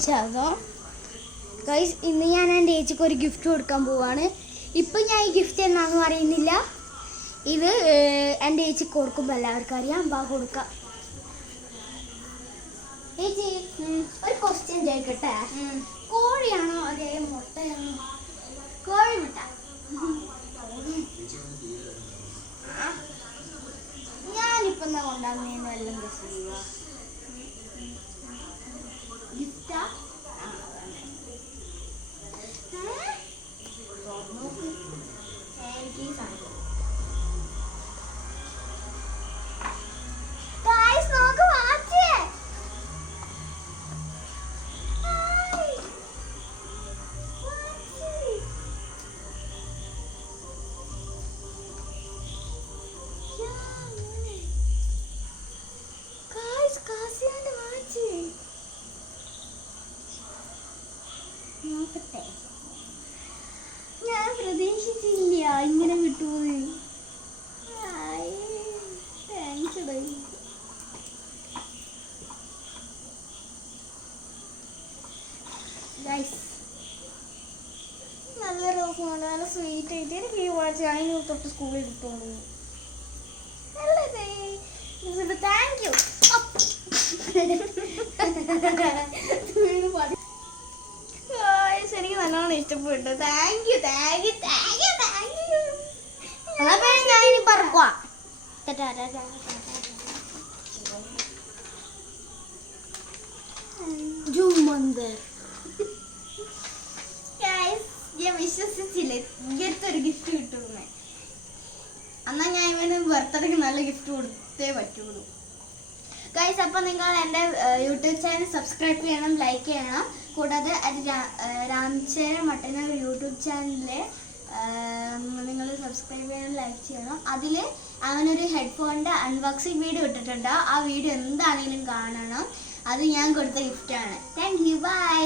വിശാഖോ guys. ഇന്ന് ഞാൻ എൻ്റെ ചേച്ചിക്ക് ഒരു ഗിഫ്റ്റ് കൊടുക്കാൻ പോവാണ്. ഇപ്പം ഞാൻ ഈ ഗിഫ്റ്റ് എന്നാന്ന് പറയുന്നില്ല. ഇത് എൻ്റെ ചേച്ചിക്ക് കൊടുക്കുമ്പോൾ എല്ലാവർക്കും അറിയാം. ബാ കൊടുക്കാം. ചേച്ചി ഒരു ക്വസ്റ്റ്യൻ ചോദിക്കട്ടെ. കോഴിയാണോ അതേ മുട്ടയാണോ? കോഴി മുട്ട. ഞാനിപ്പം എന്താ കൊണ്ടാകുന്നതെന്ന് വല്ലതും ഗസ് ചെയ്യുക. ഗിഫ്റ്റാ? ഞാൻ പ്രതീക്ഷിച്ചില്ല ഇങ്ങനെ കിട്ടുമോ. നല്ല രസമാണ്, നല്ല സ്വീറ്റ് ആയിട്ട്. എനിക്ക് ഈ വാച്ച് അതിന് തൊട്ട് സ്കൂളിൽ കിട്ടുള്ളൂ. Thank you. എനിക്ക് നല്ലോണം ഇഷ്ടപ്പെട്ടു. Thank you thank you thank you thank you. ഞാൻ ഇനി പറക്കുക. ഞാൻ വിശ്വസിച്ചില്ല ഇങ്ങനത്തെ ഒരു ഗിഫ്റ്റ് കിട്ടുമെന്ന്. എന്നാൽ ഞാൻ ഇവന് ബർത്ത്ഡേക്ക് നല്ല ഗിഫ്റ്റ് കൊടുത്തേ പറ്റുള്ളൂ. ഗൈസ്, അപ്പം നിങ്ങൾ എൻ്റെ യൂട്യൂബ് ചാനൽ സബ്സ്ക്രൈബ് ചെയ്യണം, ലൈക്ക് ചെയ്യണം. കൂടാതെ രാംചേര മട്ടന്ന യൂട്യൂബ് ചാനലിൽ നിങ്ങൾ സബ്സ്ക്രൈബ് ചെയ്യണം, ലൈക്ക് ചെയ്യണം. അതിൽ അവനൊരു ഹെഡ്ഫോണിൻ്റെ അൺബോക്സിങ് വീഡിയോ ഇട്ടിട്ടുണ്ട്. ആ വീഡിയോ എന്താണെങ്കിലും കാണണം. അത് ഞാൻ കൊടുത്ത ഗിഫ്റ്റാണ്. Thank you. ബൈ.